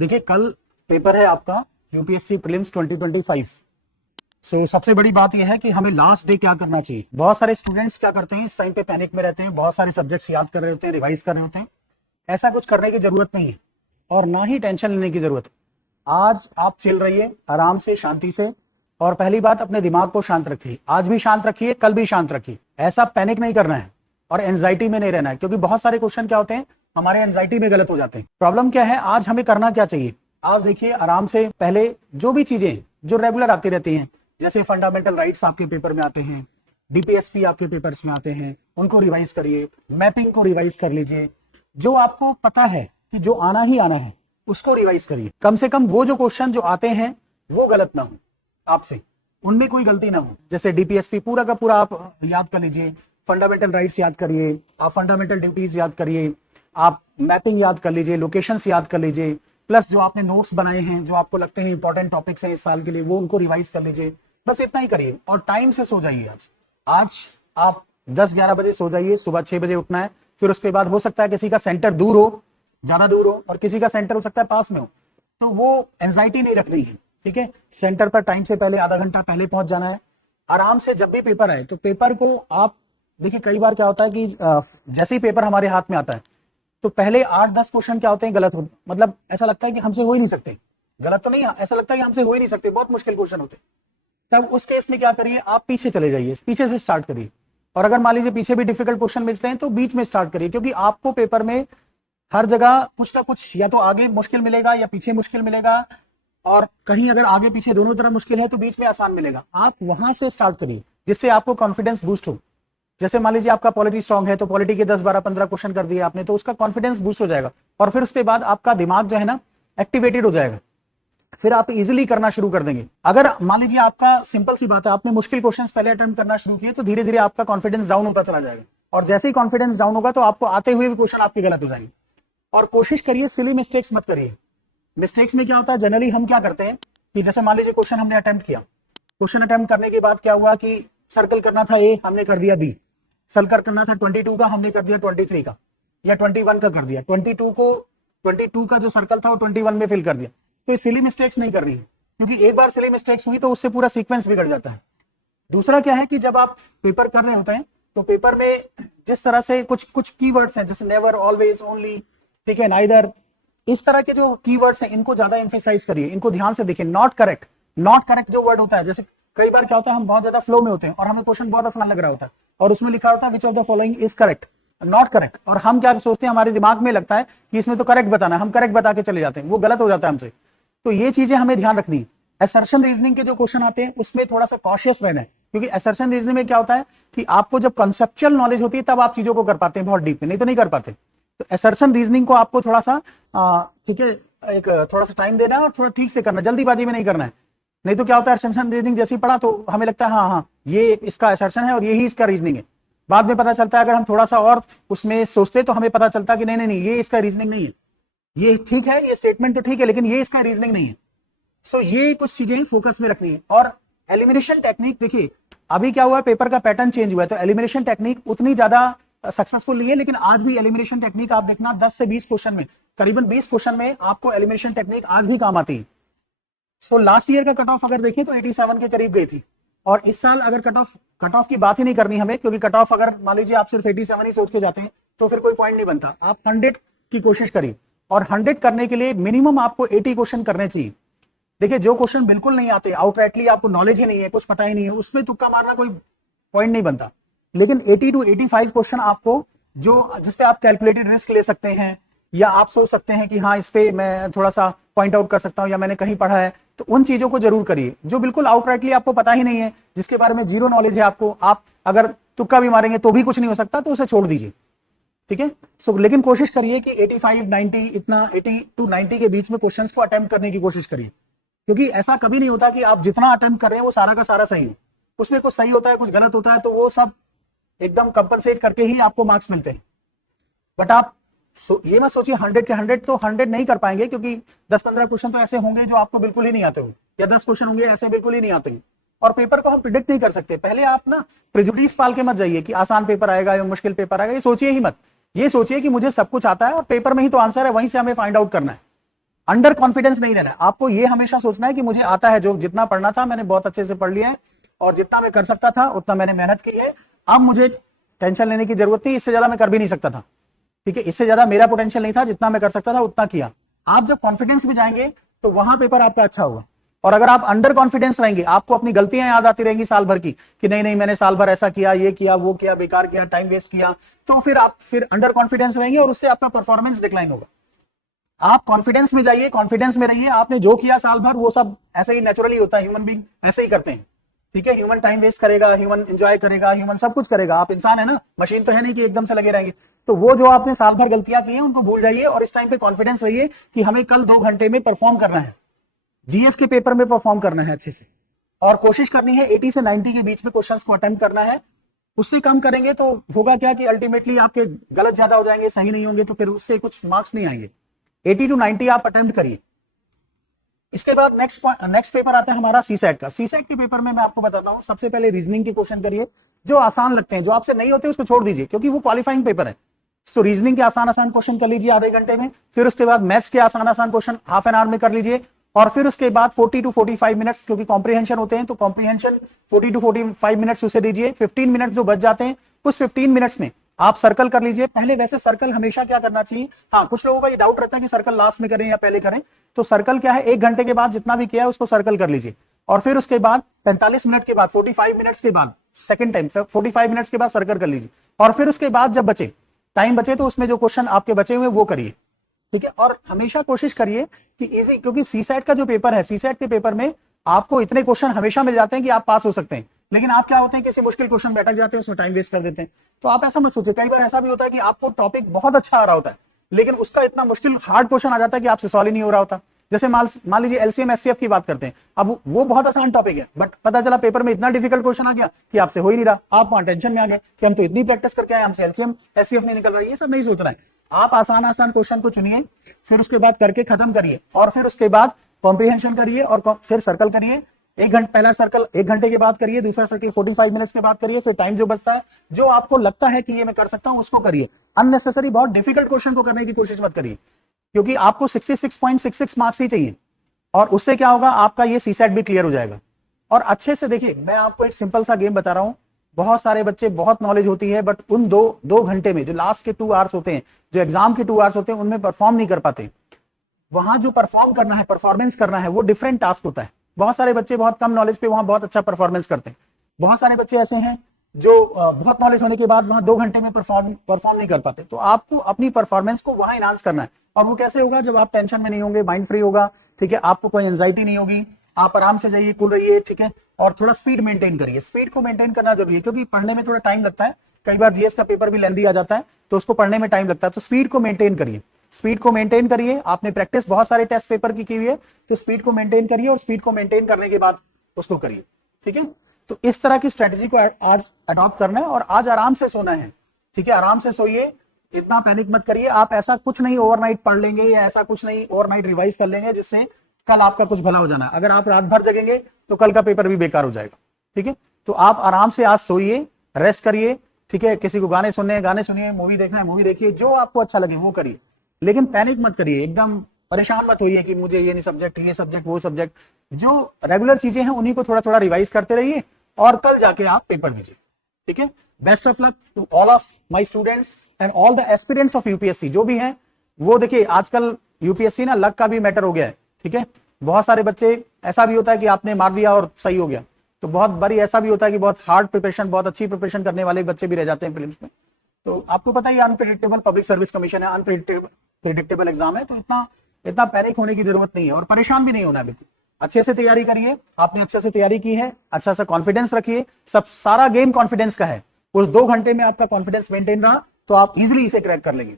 देखिए कल पेपर है आपका यूपीएससी प्रीलिम्स 2025। सबसे बड़ी बात यह है कि हमें लास्ट डे क्या करना चाहिए। बहुत सारे स्टूडेंट्स क्या करते हैं, इस टाइम पे पैनिक में रहते हैं, बहुत सारे सब्जेक्ट्स याद कर रहे होते हैं, रिवाइज कर रहे होते हैं। ऐसा कुछ करने की जरूरत नहीं है और ना ही टेंशन लेने की जरूरत है। आज आप चिल रहिए आराम से, शांति से, और पहली बात अपने दिमाग को शांत रखिए। आज भी शांत रखिए, कल भी शांत रखिए। ऐसा पैनिक नहीं करना है और एंजाइटी में नहीं रहना है, क्योंकि बहुत सारे क्वेश्चन क्या होते हैं हमारे एंजाइटी में गलत हो जाते हैं। प्रॉब्लम क्या है, आज हमें करना क्या चाहिए। आज देखिए आराम से, पहले जो भी चीजें जो रेगुलर आती रहती हैं, जैसे फंडामेंटल राइट्स आपके पेपर में आते हैं, डीपीएसपी आपके पेपर्स में आते हैं, उनको रिवाइज करिए, मैपिंग को रिवाइज कर लीजिए। जो आपको पता है कि जो आना ही आना है उसको रिवाइज करिए। कम से कम वो जो क्वेश्चन जो आते हैं वो गलत ना हो आपसे, उनमें कोई गलती ना हो। जैसे डीपीएसपी पूरा का पूरा आप याद कर लीजिए, फंडामेंटल राइट्स याद करिए, आप फंडामेंटल ड्यूटीज याद करिए, आप मैपिंग याद कर लीजिए, लोकेशंस याद कर लीजिए, प्लस जो आपने नोट्स बनाए हैं जो आपको लगते हैं इंपॉर्टेंट टॉपिक्स हैं इस साल के लिए, वो उनको रिवाइज कर लीजिए। बस इतना ही करिए और टाइम से सो जाइए। आज आप 10-11 बजे सो जाइए, सुबह 6 बजे उठना है। फिर उसके बाद हो सकता है किसी का सेंटर दूर हो, ज्यादा दूर हो, और किसी का सेंटर हो सकता है पास में हो, तो वो एंजाइटी नहीं रखनी है। ठीक है, सेंटर पर टाइम से पहले, आधा घंटा पहले पहुंच जाना है। आराम से जब भी पेपर आए तो पेपर को आप देखिए, कई बार क्या होता है कि जैसे ही पेपर हमारे हाथ में आता है तो पहले 8-10 क्वेश्चन क्या होते हैं गलत हो, मतलब ऐसा लगता है कि हमसे हो ही नहीं सकते। गलत तो नहीं, ऐसा लगता है कि हमसे हो ही नहीं सकते, बहुत मुश्किल क्वेश्चन होते। तब उस केस में क्या करिए, आप पीछे चले जाइए, पीछे से स्टार्ट करिए। और अगर मान लीजिए पीछे भी डिफिकल्ट क्वेश्चन मिलते हैं तो बीच में स्टार्ट करिए, क्योंकि आपको पेपर में हर जगह कुछ ना कुछ या तो आगे मुश्किल मिलेगा या पीछे मुश्किल मिलेगा, और कहीं अगर आगे पीछे दोनों तरफ मुश्किल है तो बीच में आसान मिलेगा। आप वहां से स्टार्ट करिए जिससे आपको कॉन्फिडेंस बूस्ट हो। जैसे मान लीजिए आपका पॉलिटी स्ट्रांग है तो पॉलिटी के 10-12-15 क्वेश्चन कर दिए आपने, तो उसका कॉन्फिडेंस बूस्ट हो जाएगा और फिर उसके बाद आपका दिमाग जो है ना एक्टिवेटेड हो जाएगा, फिर आप इजीली करना शुरू कर देंगे। अगर मान लीजिए आपका, सिंपल सी बात है, आपने मुश्किल क्वेश्चंस पहले अटेम्प्ट करना शुरू किए तो धीरे धीरे आपका कॉन्फिडेंस डाउन होता चला जाएगा, और जैसे ही कॉन्फिडेंस डाउन होगा तो आपको आते हुए भी क्वेश्चन आपके गलत हो जाएंगे। और कोशिश करिए सिली मिस्टेक्स मत करिए। मिस्टेक्स में क्या होता है, जनरली हम क्या करते हैं कि जैसे मान लीजिए क्वेश्चन हमने अटेम्प्ट किया, क्वेश्चन अटेम्प्ट करने के बाद क्या हुआ कि सर्कल करना था ए, हमने कर दिया बी, सर्कल करना था 22 का, हमने कर दिया 23 का या 21 का कर दिया। 22 का जो सर्कल था वो 21 में फिल कर दिया। तो सिली मिस्टेक्स नहीं कर रही है, क्योंकि एक बार सिली मिस्टेक्स हुई तो उससे पूरा सीक्वेंस बिगड़ जाता है। दूसरा क्या है कि जब आप पेपर कर रहे होते हैं तो पेपर में जिस तरह से कुछ कीवर्ड्स हैं, जैसे नेवर, ऑलवेज, ओनली, ठीक है, नाइदर, इस तरह के जो कीवर्ड्स हैं इनको ज्यादा एम्फेसाइज करिए, इनको ध्यान से देखिए। नॉट करेक्ट जो वर्ड होता है, जैसे कई बार क्या होता है हम बहुत ज्यादा फ्लो में होते हैं और हमें क्वेश्चन बहुत आसान लग रहा होता है और उसमें लिखा होता है which of the following is correct, not correct, और हम क्या सोचते हैं, हमारे दिमाग में लगता है कि इसमें तो करेक्ट बताना है, हम करेक्ट बता के चले जाते हैं, वो गलत हो जाता है हमसे। तो ये चीजें हमें ध्यान रखनी है। असर्शन रीजनिंग के जो क्वेश्चन आते हैं उसमें थोड़ा सा कॉशियस रहना है, क्योंकि असर्शन रीजनिंग में क्या होता है कि आपको जब कंसेप्चुअल नॉलेज होती है तब आप चीजों को कर पाते हैं बहुत डीप में, नहीं तो नहीं कर पाते। तो असर्शन रीजनिंग को आपको थोड़ा सा ठीक है, एक थोड़ा सा टाइम देना है और थोड़ा ठीक से करना, जल्दीबाजी में नहीं करना है। नहीं तो क्या होता है, असर्शन रीजनिंग जैसे ही पढ़ा तो हमें लगता है हाँ ये इसका असर्शन है और यही इसका रीजनिंग है। बाद में पता चलता है अगर हम थोड़ा सा और उसमें सोचते तो हमें पता चलता कि नहीं ये इसका रीजनिंग नहीं है, ये ठीक है, ये स्टेटमेंट तो ठीक है लेकिन ये इसका रीजनिंग नहीं है। सो ये कुछ चीजें फोकस में रखनी है। और एलिमिनेशन टेक्निक, देखिए अभी क्या हुआ, पेपर का पैटर्न चेंज हुआ है तो एलिमिनेशन टेक्निक उतनी ज्यादा सक्सेसफुल नहीं है, लेकिन आज भी एलिमिनेशन टेक्निक आप देखना 10 से 20 क्वेश्चन में, करीबन 20 क्वेश्चन में आपको एलिमिनेशन टेक्निक आज भी काम आती है। सो लास्ट ईयर का कट ऑफ अगर देखें तो 87 के करीब गई थी, और इस साल अगर कट ऑफ की बात ही नहीं करनी हमें, क्योंकि कट ऑफ अगर मान लीजिए आप सिर्फ 87 ही सोच के जाते हैं तो फिर कोई पॉइंट नहीं बनता। आप 100 की कोशिश करिए, और 100 करने के लिए मिनिमम आपको 80 क्वेश्चन करने चाहिए। देखिए जो क्वेश्चन बिल्कुल नहीं आते, आउटराइटली आपको नॉलेज ही नहीं है, कुछ पता ही नहीं है, उसमें तुक्का मारना कोई पॉइंट नहीं बनता। लेकिन 80 to 85 क्वेश्चन आपको, जो जिसपे आप कैलकुलेटेड रिस्क ले सकते हैं, या आप सोच सकते हैं कि हाँ इस पे मैं थोड़ा सा पॉइंट आउट कर सकता हूं या मैंने कहीं पढ़ा है, तो उन चीजों को जरूर करिए। जो बिल्कुल आउटराइटली आपको पता ही नहीं है, जिसके बारे में जीरो नॉलेज है आपको, आप अगर तुक्का भी मारेंगे तो भी कुछ नहीं हो सकता, तो उसे छोड़ दीजिए। ठीक है, सो लेकिन कोशिश करिए कि 85, 90, इतना 80 to 90 के बीच में क्वेश्चंस को अटेम्प्ट करने की कोशिश करिए, क्योंकि ऐसा कभी नहीं होता कि आप जितना अटेम्प्ट कर रहे हैं वो सारा का सारा सही हो। उसमें कुछ सही होता है, कुछ गलत होता है, तो वो सब एकदम कंपनसेट करके ही आपको मार्क्स मिलते हैं। बट आप ये मत सोचिए 100 के 100 तो 100 नहीं कर पाएंगे, क्योंकि 10-15 क्वेश्चन तो ऐसे होंगे जो आपको बिल्कुल ही नहीं आते हो, या 10 क्वेश्चन होंगे ऐसे बिल्कुल ही नहीं आते हैं। और पेपर को हम प्रिडिक्ट नहीं कर सकते। पहले आप ना प्रेजुडिस पाल के मत जाइए कि आसान पेपर आएगा या मुश्किल पेपर आएगा, ये सोचिए ही मत। ये सोचिए कि मुझे सब कुछ आता है और पेपर में ही तो आंसर है, वहीं से हमें फाइंड आउट करना है। अंडर कॉन्फिडेंस नहीं रहना है, आपको ये हमेशा सोचना है कि मुझे आता है, जो जितना पढ़ना था मैंने बहुत अच्छे से पढ़ लिया है और जितना मैं कर सकता था उतना मैंने मेहनत की है, अब मुझे टेंशन लेने की जरूरत नहीं, इससे ज्यादा मैं कर भी नहीं सकता था, ठीक है, इससे ज्यादा मेरा पोटेंशियल नहीं था, जितना मैं कर सकता था उतना किया। आप जब कॉन्फिडेंस में जाएंगे तो वहां पेपर आपका अच्छा होगा। और अगर आप अंडर कॉन्फिडेंस रहेंगे, आपको अपनी गलतियां याद आती रहेंगी साल भर की कि नहीं नहीं मैंने साल भर ऐसा किया, ये किया, वो किया, बेकार किया, टाइम वेस्ट किया, तो फिर आप अंडर कॉन्फिडेंस रहेंगे और उससे आपका परफॉर्मेंस डिक्लाइन होगा। आप कॉन्फिडेंस में जाइए, कॉन्फिडेंस में रहिए, आपने जो किया साल भर वो सब ऐसे ही नेचुरली होता है, ह्यूमन बीइंग ऐसे ही करते हैं, ठीक है। ह्यूमन टाइम वेस्ट करेगा, ह्यूमन एंजॉय करेगा, ह्यूमन सब कुछ करेगा, आप इंसान है ना, मशीन तो है नहीं कि एकदम से लगे रहेंगे। तो वो जो आपने साल भर गलतियां की हैं उनको भूल जाइए और इस टाइम पे कॉन्फिडेंस रहिए कि हमें कल 2 घंटे में परफॉर्म करना है, जीएस के पेपर में परफॉर्म करना है अच्छे से, और कोशिश करनी है 80 से 90 के बीच में क्वेश्चंस को अटेम्प्ट करना है। उससे कम करेंगे तो होगा क्या कि अल्टीमेटली आपके गलत ज्यादा हो जाएंगे, सही नहीं होंगे, तो फिर उससे कुछ मार्क्स नहीं आएंगे। 80 to 90 आप अटेम्प्ट करिए। इसके बाद नेक्स्ट पेपर आता है हमारा सीसेट का। सीसेट के पेपर में मैं आपको बताता हूं, सबसे पहले रीजनिंग के क्वेश्चन करिए, जो आसान लगते हैं, जो आपसे नहीं होते उसको छोड़ दीजिए क्योंकि वो क्वालिफाइंग पेपर है। तो रीजनिंग के आसान आसान क्वेश्चन कर लीजिए आधे घंटे में, फिर उसके बाद मैथ्स के आसान आसान क्वेश्चन हाफ एन आवर में कर लीजिए, और फिर उसके बाद 40 to 45 मिनट्स, क्योंकि कॉम्प्रिहेंशन होते हैं तो कॉम्प्रिहेंशन 40 to 45 मिनट्स उसे दीजिए। 15 मिनट्स जो बच जाते हैं उस 15 मिनट्स में आप सर्कल कर लीजिए। पहले वैसे सर्कल हमेशा क्या करना चाहिए, हाँ कुछ लोगों का ये डाउट रहता है कि सर्कल लास्ट में करें या पहले करें, तो सर्कल क्या है, 1 घंटे के बाद जितना भी किया है उसको सर्कल कर लीजिए, और फिर उसके बाद 45 मिनट के बाद 45 मिनट्स के बाद सेकंड टाइम 45 मिनट्स के बाद सर्कल कर लीजिए, और फिर उसके बाद जब बचे टाइम बचे तो उसमें जो क्वेश्चन आपके बचे हुए वो करिए, ठीक है। और हमेशा कोशिश करिए कि इजी, क्योंकि सीसेट का जो पेपर है, सीसेट के पेपर में आपको इतने क्वेश्चन हमेशा मिल जाते हैं कि आप पास हो सकते हैं, लेकिन आप क्या होते हैं किसी मुश्किल क्वेश्चन बैठक जाते हैं उसमें टाइम वेस्ट कर देते हैं। तो आप ऐसा मत सोचिए, कई बार ऐसा भी होता है कि आपको टॉपिक बहुत अच्छा आ रहा होता है लेकिन उसका इतना मुश्किल हार्ड क्वेश्चन आ जाता है कि आपसे सॉल्व ही नहीं हो रहा होता। जैसे मान लीजिए एलसीएम एचसीएफ की बात करते हैं, अब वो बहुत आसान टॉपिक है बट पता चला पेपर में इतना डिफिकल्ट क्वेश्चन आ गया कि आपसे हो ही नहीं रहा, आप वहां टेंशन में आ गए कि हम तो इतनी प्रैक्टिस करके आए, हमसे एलसीएम एचसीएफ नहीं निकल रहा है। ये सब नहीं सोच रहा है, आप आसान आसान क्वेश्चन को चुनिए, फिर उसके बाद करके खत्म करिए, और फिर उसके बाद कॉम्प्रिहेंशन करिए और फिर सर्कल करिए। 1 घंटे पहला सर्कल 1 घंटे के बाद करिए, दूसरा सर्कल 45 मिनट्स के बाद करिए, फिर टाइम जो बचता है जो आपको लगता है कि ये मैं कर सकता हूं उसको करिए। अननेसेसरी बहुत डिफिकल्ट क्वेश्चन को करने की कोशिश मत करिए, क्योंकि आपको 66.66 मार्क्स ही चाहिए, और उससे क्या होगा, आपका ये सीसेट भी क्लियर हो जाएगा। और अच्छे से देखिए, मैं आपको एक सिंपल सा गेम बता रहा हूं, बहुत सारे बच्चे बहुत नॉलेज होती है बट उन दो घंटे में जो लास्ट के 2 आवर्स होते हैं, जो एग्जाम के 2 आवर्स होते हैं, उनमें परफॉर्म नहीं कर पाते। वहां जो परफॉर्म करना है, परफॉर्मेंस करना है, वो डिफरेंट टास्क होता है। बहुत सारे बच्चे बहुत कम नॉलेज पे वहां बहुत अच्छा परफॉर्मेंस करते हैं, बहुत सारे बच्चे ऐसे हैं जो बहुत नॉलेज होने के बाद वहां 2 घंटे में परफॉर्म नहीं कर पाते। तो आपको अपनी परफॉर्मेंस को वहां इनहांस करना है, और वो कैसे होगा, जब आप टेंशन में नहीं होंगे, माइंड फ्री होगा, ठीक है, आपको कोई एंजाइटी नहीं होगी, आप आराम से जाइए, कूल रहिए, ठीक है, और थोड़ा स्पीड मेंटेन करिए। स्पीड को मेंटेन करना जरूरी है क्योंकि पढ़ने में थोड़ा टाइम लगता है, कई बार जीएस का पेपर भी लेंदी आ जाता है तो उसको पढ़ने में टाइम लगता है, तो स्पीड को मेंटेन करिए, स्पीड को मेंटेन करिए। आपने प्रैक्टिस बहुत सारे टेस्ट पेपर की हुई है, तो स्पीड को मेंटेन करिए, और स्पीड को मेंटेन करने के बाद उसको करिए, ठीक है। तो इस तरह की स्ट्रेटेजी को आज अडॉप्ट करना है, और आज आराम से सोना है, ठीक है, आराम से सोइए, इतना पैनिक मत करिए। आप ऐसा कुछ नहीं ओवरनाइट पढ़ लेंगे या ऐसा कुछ नहीं ओवरनाइट रिवाइज कर लेंगे जिससे कल आपका कुछ भला हो जाना है। अगर आप रात भर जगेंगे तो कल का पेपर भी बेकार हो जाएगा, ठीक है। तो आप आराम से आज सोइए, रेस्ट करिए, ठीक है, किसी को गाने सुनिए, मूवी देखना है मूवी देखिए, जो आपको अच्छा लगे वो करिए, लेकिन पैनिक मत करिए, एकदम परेशान मत होइए कि मुझे ये नहीं सब्जेक्ट, ये सब्जेक्ट, वो सब्जेक्ट। जो रेगुलर चीजें हैं उन्हीं को थोड़ा थोड़ा रिवाइज करते रहिए और कल जाके आप पेपर दीजिए, ठीक है। Best of luck to all of my students and all the aspirants of UPSC जो भी हैं वो। देखिए आजकल यूपीएससी ना लक का भी मैटर हो गया है, ठीक है। बहुत सारे बच्चे, ऐसा भी होता है कि आपने मार दिया और सही हो गया, तो बहुत बारी ऐसा भी होता है कि बहुत हार्ड प्रिपरेशन, बहुत अच्छी प्रिपरेशन करने वाले बच्चे भी रह जाते हैं प्रीलिम्स में। तो आपको पता ही अनप्रेडिक्टेबल पब्लिक सर्विस कमीशन है, अनप्रेडिक्टेबल एग्जाम है, तो इतना पैनिक होने की जरूरत नहीं है और परेशान भी नहीं होना। बिल्कुल अच्छे से तैयारी करिए, आपने अच्छे से तैयारी की है, अच्छा सा कॉन्फिडेंस रखिए, सब सारा गेम कॉन्फिडेंस का है। उस 2 घंटे में आपका कॉन्फिडेंस मेंटेन रहा तो आप इजिली इसे क्रैक कर लेंगे।